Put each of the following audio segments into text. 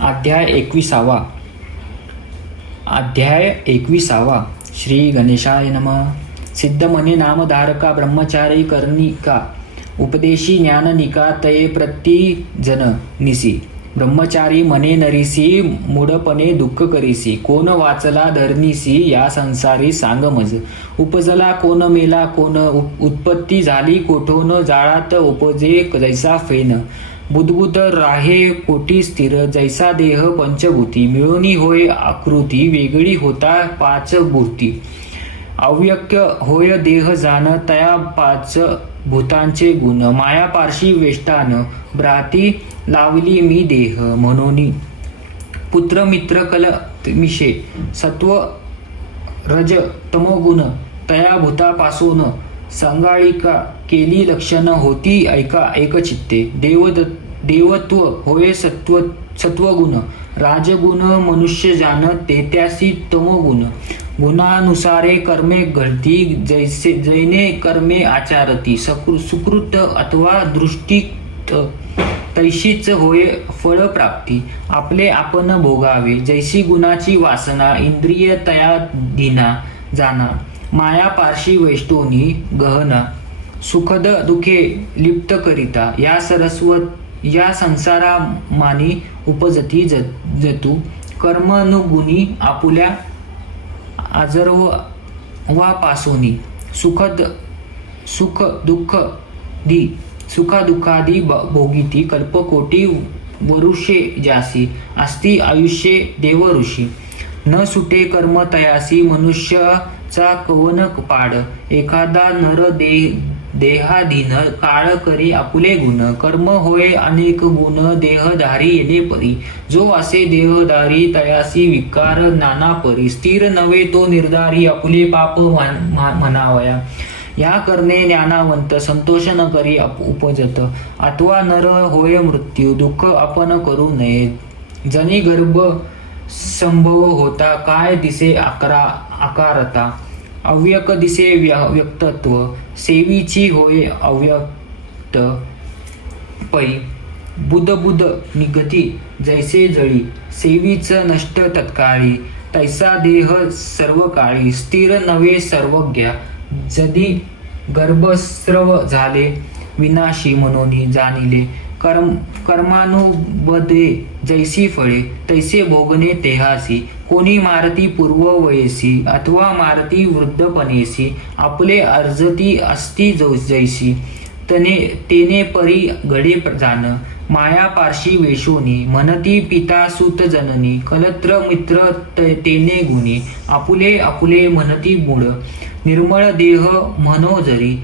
अध्याय 21 श्री गणेशाय नमः. सिद्धमने नामधारका ब्रह्मचारी कर्णिका उपदेशी ज्ञाननिका तये प्रति जन निसी. ब्रह्मचारी मने नरीसी मूढपणे दुःख करीसी. कोण वाचला धरणीसी या संसारी सांगमज. उपजला कोण मेला कोण उत्पत्ती झाली कोठोन. जाळात उपजे जैसा फेन. बुद्बुद राहे कोटी स्थिर. जैसा देह पंचभूती. मिळूनी होय आकृती वेगळी होता पाच मूर्ती. अव्यक्त होय देह जाण तया पाच भूतांचे गुण. माया पारशी वेष्टान भ्राती लावली मी देह म्हणून. पुत्र मित्र कल मिशे सत्व रज तमोगुण. तया भूतापासून संगाळिका केली लक्षण होती ऐका एकचित्ते. देवत्व होय सत्वगुण. राजगुण मनुष्य जाण तेत्यासी तमोगुण. गुणानुसारे कर्मे घडती जैने कर्मे आचारती. सुकृत अथवा दृष्टी तैशीच होय फळ प्राप्ती. आपले आपण भोगावे जैसी गुणाची वासना. इंद्रिय तया दिना जाना. माया पारशी वैष्टोनी गहना. सुखद दुखे लिप्त करिता. या संसारा मानी उपजती जतू. कर्मनुगुणी आपुल्या आजर्वापासोनी. सुख दुःखादी भोगिती. कल्पकोटी वरुषे जासी. अस्ति आयुष्ये देव ऋषी. न सुटे कर्म तयासी. मनुष्याचा कवन पाड. एखादा नर देहाधीन काळ करी आपुले गुण. कर्म होय अनेक गुण देहधारी येणे परी. जो असे देहधारी तयासी विकार नाना परी. स्थिर नव्हे तो निर्धारी आपुले पाप म्हणावया. या करणे ज्ञानावंत संतोष न करी उपजत. अथवा नर होय मृत्यू दुःख आपण करू नये. जनी गर्भ संभव होता काय दिसे आकारता. अव्यक्त दिसे व्यक्तत्व. सेवीची होय अव्यक्त पै. बुध निगती जैसे जळी. सेवीच नष्ट तत्काळी. तैसा देह सर्व काळी. स्थिर नव्हे सर्वज्ञा. जदी गर्भस्रव झाले विनाशी म्हणून जाणिले. कर्मानुबदे जैसी फळे तैसे भोगणे तेहासी. कोणी मारती पूर्व वयसी अथवा मारती वृद्धपणेसी. आपले अर्जती असती जैसी तेने परी घडे जाण. माया पारशी वेशोनी म्हणती पिता सुत जननी. कलत्र मित्र तेने गुणी. आपुले म्हणती मूळ. निर्मळ देह म्हणो जरी.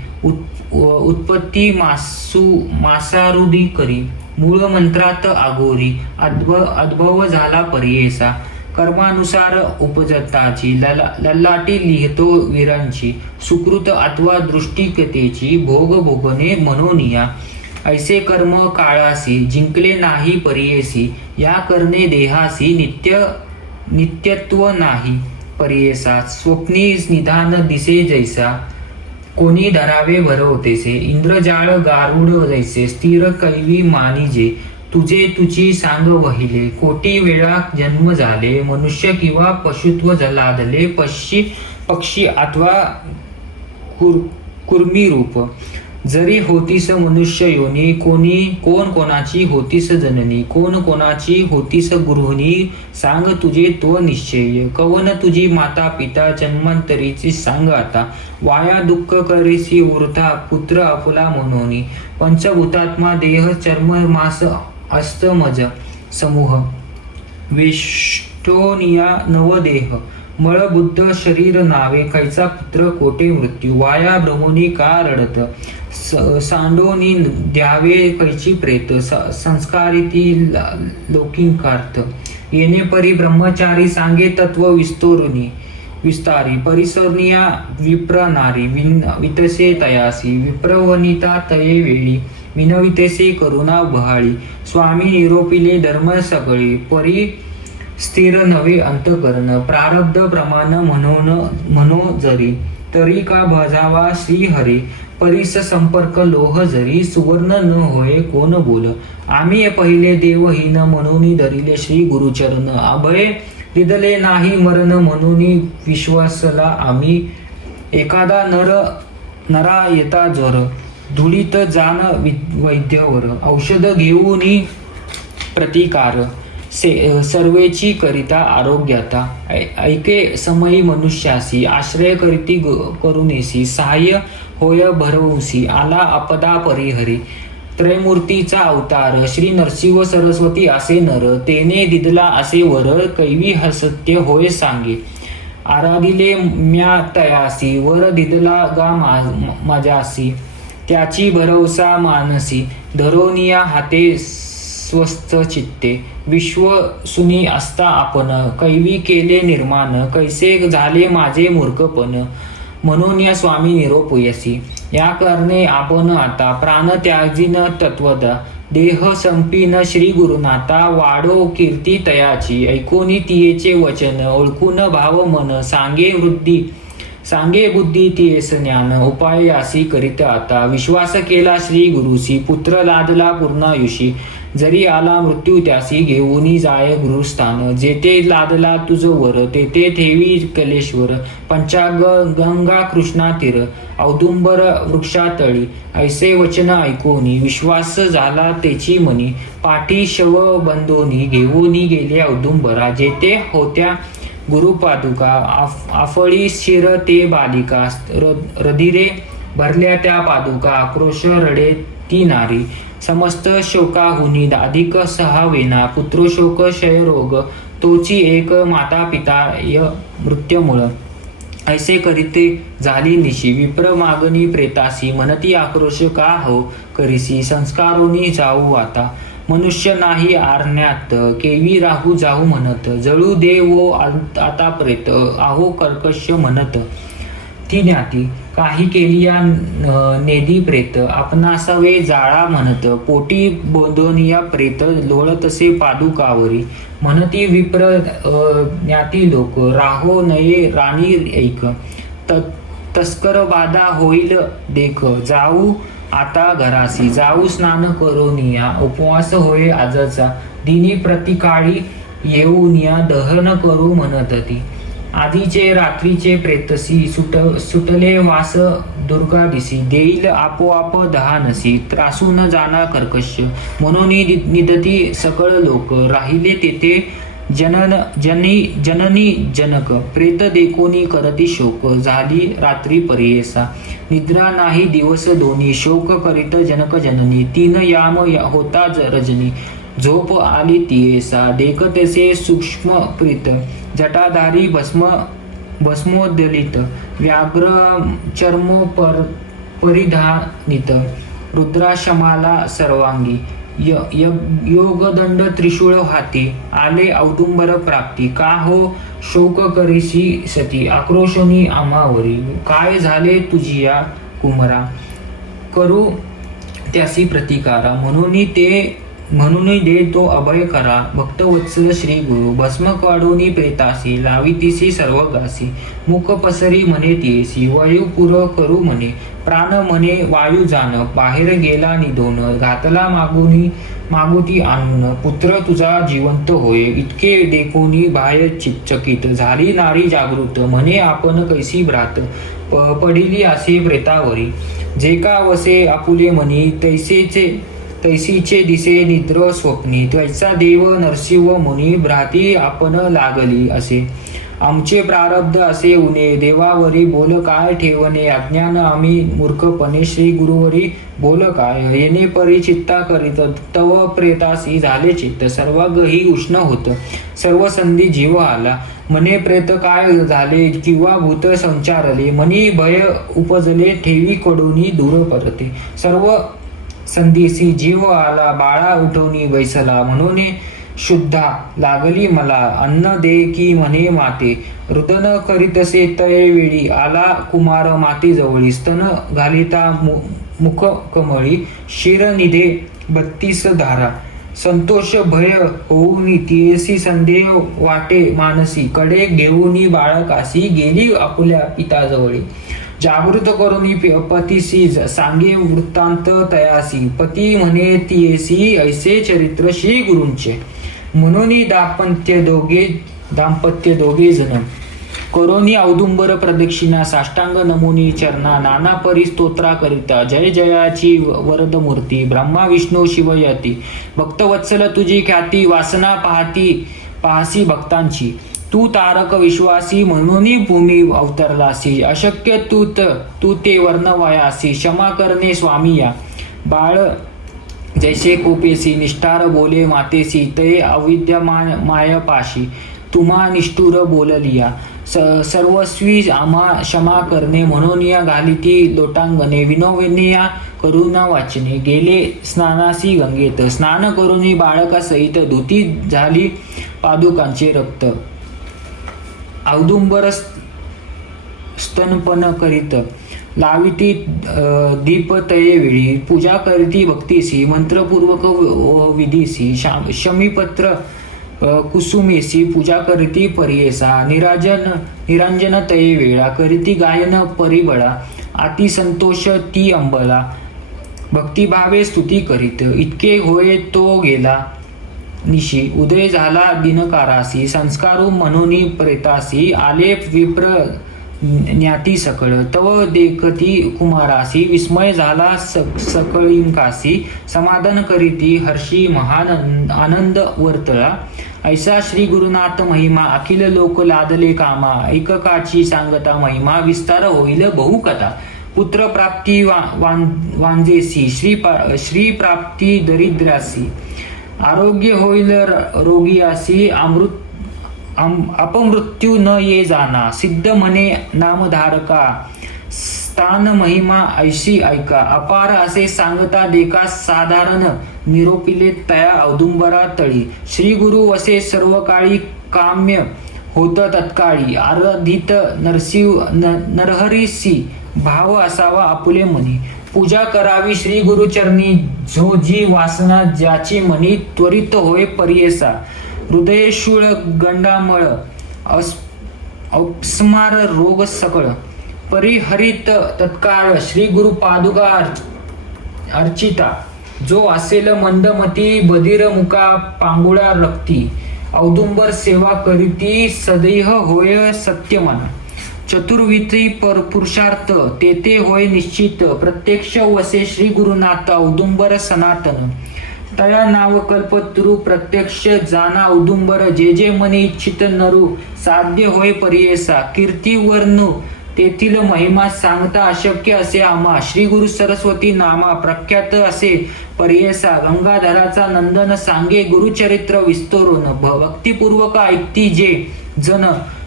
उत्पत्ती मासारुदी करी. मूळ मंत्रात आगोरी. अद्भव झाला पर्येसा. कर्मानुसार उपजताची. ललाटी लिहितो वीरांची. सुकृत अथवा दृष्टिकतेची. भोग भोगणे मनोनिया. ऐसे कर्म काळासी. जिंकले नाही पर्येसी. या करणे देहासी. नित्यत्व नाही पर्येसा. स्वप्नी निधान दिसे जैसा. कोणी धरावे भरवतेसे. इंद्रजाळ गारुड जैसे. स्थिर कैवी मानिजे. तुझी सांग वहिले. कोटी वेळा जन्म झाले. मनुष्य किंवा पशुत्व लादले. पक्षी अथवा कुर्मी रूप. जरी होतीस मनुष्य योनी. कोण कोणाची होतीस जननी. कोण कोणाची होतीस गृहिणी. सांग तुझे तो निश्चय. कवन तुझी माता पिता. जन्मांतरीची सांग आता. वाया दुःख करीसी वृथा. पुत्र आपुला म्हणून. पंचभूतात्मा देह चर्म मास अस्तमज समूह. वेष्टोनिया नवदेह. मळबुद्ध शरीर नावे. कैचा पुत्र कोटे मृत्यू. वाया भ्रमोनी का रडत. सांडोनी द्यावे कैची प्रेत. संस्कारिती लौकिकार्थ. येणे परी ब्रह्मचारी. सांगे तत्व विस्तारी. परिसरनिया विप्रनारी. वितसे तयासी. विप्रवनिता तये वेळी. विनवितेसे करुणा बहाळी. स्वामी निरोपिले धर्म सगळे. परी स्थिर नवे अंतकरण. प्रारब्ध प्रमाण म्हणो जरी. तरी का भजावा श्री हरे. परिस संपर्क लोह जरी. सुवर्ण न होय कोण बोल. आम्ही पहिले देवहीन म्हणून धरिले श्री गुरुचरण अभय दिदले नाही मरण म्हणून विश्वासला आम्ही एखादा नरा येता ज्वर धुळीत जाण वैद्यवर औषध घेऊन प्रतिकार सर्वेची करिता आरोग्याता ऐके समयी मनुष्यासी आश्रय करीती करुणेसी सहाय्य होय भरवसी आला आपदा परिहरी त्रयमूर्तीचा अवतार श्री नरसिंह सरस्वती असे नर तेने दिदला असे वर कैवी हसत्य होय सांगे आराधिले म्या तयासी वर दिदला गा माझ्यासी त्याची भरवसा मानसी धरोनिया हाते स्वस्थ चित्ते विश्व सुनी असता आपण कैवी केले निर्माण कैसे झाले माझे मूर्खपण म्हणून या स्वामी निरोपयसी या कारणे आपण आता प्राण त्याजीन तत्वदा देह संपीन श्री गुरुनाथा वाढो कीर्ती तयाची ऐकोनी तियेचे वचन ओळखून भाव मन सांगे बुद्धी तियेस ज्ञान उपाय यासी करीत आता विश्वास केला श्री गुरुसी पुत्र लादला पूर्णायुषी जरी आला मृत्यू त्यासी घेऊनी जाय गुरुस्थान जेथे लादला तुझ वर तेथे ठेवी कलेश्वर पंचाग गंगा कृष्णा तीर औदुंबर वृक्षातळी ऐसे वचन ऐकूनी विश्वास झाला तेची मनी पाठी शव बंदोनी घेऊनी गेले औदुंबरा जेथे होत्या गुरुपादुका आफळी शिर ते बालिका रधिरे भरल्या त्या पादुका आक्रोश रडे ती नारी समस्त शोकाहुनी अधिक सहावेना पुत्रशोक क्षयरोग तोची एक माता पिता मृत्यूमुळ ऐसे करीते झाली निशी विप्र मागणी प्रेतासी म्हणती आक्रोश का हो करीसी संस्कारोनी जाऊ आता मनुष्य नाही आरण्यात केवी राहू जाऊ म्हणत जळू दे वो आता प्रेत आहो कर्कश म्हणत ती ज्ञाती काही केलिया नेदी प्रेत आपणासावे जाळा म्हणत पोटी बोंदोनिया प्रेत लोळतसे पादुकावरी म्हणती विप्र ज्ञाती लोक राहो नये राणी ऐक तस्कर बाधा होईल देख जाऊ आता घरासी जाऊ स्नान करोनिया उपवास होय आजचा दिनी प्रतिकाळी येऊनिया दहन करू म्हणत ती आधीचे रात्रीचे प्रेतसी सुटले वास दुर्गा दिसी देईल आपोआप दहानसी त्रासून जाणार कर्कश म्हणून निदती सकळ लोक राहिले तेथे जननी जनक प्रेत देखोनी करती शोक झाली रात्री परियेसा निद्रा नाही दिवस दोन्ही शोक करीत जनक जननी तीन याम होता रजनी झोप आली तियेसा देखतेसे सूक्ष्म प्रीत जटाधारी भस्मोदलित व्याघ्र चर्मो परिधानित रुद्राशमाला सर्वांगी योगदंड त्रिशूळ हाती आले औदुंबर प्राप्ती का हो शोक करीसी सती आक्रोशनी आमावरी काय झाले तुझिया कुमरा करू त्यासी प्रतिकारा म्हणून दे तो अभय करा भक्तवत्सल श्री गुरु भस्म काढोनी प्रेतासी लावितीसी सर्व गासी मुख पसरी म्हणे तियेसी वायू पुर करू म्हणे प्राण म्हणे वायू जाण बाहेर गेला निधोन घातला मागुती आणून पुत्र तुझा जिवंत होय इतके देखोनी बाह्य चकित झाली नारी जागृत म्हणे आपण कैसी भ्रात पडिली असे प्रेतावरी जे का वसे आपुले म्हणी तैसीचे दिसे निद्र स्वप्नी त्वचा देव नरसिंह मुनी भ्राती आपण लागली असे आमचे प्रारब्ध असे उणे देवावरी बोल काय ठेवणे अज्ञान आम्ही मूर्खपणे श्री गुरुवरी बोल काय येणे परी चित्ता करीत तव प्रेतासी झाले चित्त सर्वागही उष्ण होत सर्व संधी जीव आला मने प्रेत काय झाले किंवा भूत संचारले मनी भय उपजले ठेवी कडूनी दूर परते सर्व संधीसी जीव आला बाळा उठवणी बैसला म्हणून शुद्धा लागली मला अन्न दे की म्हणे माते रुदन करीतसे तये वेळी आला कुमार माते जवळी स्तन घालिता मुख कमळी शिर निधे 32 धारा संतोष भय होऊनी तियेसी संदेह वाटे मानसी कडे घेऊनी बाळकासी गेली आपुल्या पिताजवळी जागृत करून पतीसी सांगे वृत्तांत तयासी. पती म्हणे तियेसी ऐसे चरित्र श्री गुरूंचे. म्हणून दाम्पत्य दोघे जण करोनी औदुंबर प्रदक्षिणा साष्टांग नमुनी चरणा. नाना परी स्तोत्रा करिता जय जयाची वरद मूर्ती. ब्रह्मा विष्णू शिवयती भक्तवत्सल तुझी ख्याती. वासना पाहसी भक्तांची. तू तारक विश्वासी म्हणून भूमी अवतरलासी. अशक्य तू ते वर्णवयासी. क्षमा करणे स्वामी या. बाळ जैसे कोपेसी निष्ठार बोले मातेसी. ते अविद्या मायपाशी तुम्हा निष्ठुर बोललिया. सर्वस्वी आम्हा क्षमा करणे म्हणून या घालिती लोटांगणे. विनोविनिया करुणा वाचने गेले स्नानासी गंगेत. स्नान करुणी बाळकासहित धुती झाली पादुकांचे रक्त. औदुंबर स्तनपन करीत लाविती दीप तये वेळी. पूजा करीती भक्तीसी मंत्रपूर्वक विधीसी. शमीपत्र कुसुमेसी पूजा करीती परियेसा. निरांजन तये वेळा करीती गायन परिबळा. अति संतोष ती अंबला भक्तिभावे स्तुती करीत. इतके होय तो गेला निशी. उदय झाला दिनकारासी. संस्कारू म्हणून प्रेतासी. आले विप्र ज्ञाती सकळ. तव देखती कुमारासी. विस्मय झाला सकळींकासी. समाधान करीती हर्षी महान आनंद वर्तळा. ऐसा श्री गुरुनाथ महिमा अखिल लोक लादले कामा. एककाची सांगता महिमा विस्तार होईल बहुकथा. पुत्र प्राप्ती वांजेसी. श्री प्राप्ती दरिद्रासी. आरोग्य होईल रोगियासी. अपमृत्यू न ये जाना. सिद्ध म्हणे नामधारका. स्थान महिमा ऐशी ऐका. अपार असे सांगता देखा साधारण. निरोपिले तया औदुंबरा तळी. श्री गुरु वसे सर्व काळी. काम्य होत तत्काळी. आराधित नरहरीसी. भाव असावा आपुले मनी. पूजा करावी श्री गुरुचरणी. जो जी वासना ज्याची मनी. त्वरित होय परियेसा. हृदयशूळ गंडामळ. अपस्मार रोग सकळ. परिहरित तत्काळ. श्री गुरु पादुका अर्चिता. जो असेल मंदमती. बधीर मुका पांगुळा रक्ती. औदुंबर सेवा करीती. सदैह होय सत्यमन. चतुर्विधी पुरुषार्थ तेथे होय निश्चित. प्रत्यक्ष वसे श्री गुरुनाथ औदुंबर सनातन. तया नाव कल्पतरु प्रत्यक्ष जाना औदुंबर. जे जे मनी इच्छित नरू. साध्य होय परियेसा. कीर्ती वर्णू तेथील महिमा सांगता अशक्य असे आम्हा. श्री गुरु सरस्वती नामा प्रख्यात असे परियेसा. गंगाधराचा नंदन सांगे गुरुचरित्र विस्तरून. भक्तिपूर्वक ऐकती जे जन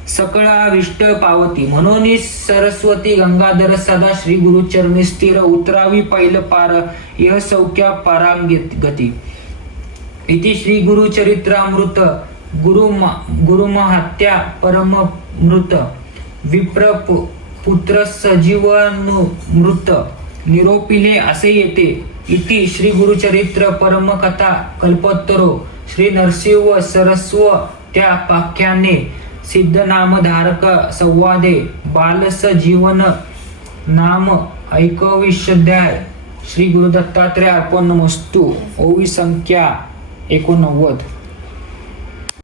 सकळाविष्ट पावती. म्हणून सरस्वती गंगाधर सदा श्री गुरुचरणी स्थिर. उतरावी पैल पार यह सौख्या पारांगती. इति श्री गुरुचरित्रामृत. गुरुमहत्या परममृत. विप्र पुत्र सजीवनुमृत. निरोपिले असे येते. इति श्री गुरुचरित्र परमकथा कल्पतरो. श्री नरसिंह सरस्व त्या पाख्याने. सिद्ध नामधारक संवादे. बालस जीवन नाम 21 श्री गुरु दत्तात्रय अर्पणमस्तु. ओवी संख्या 89.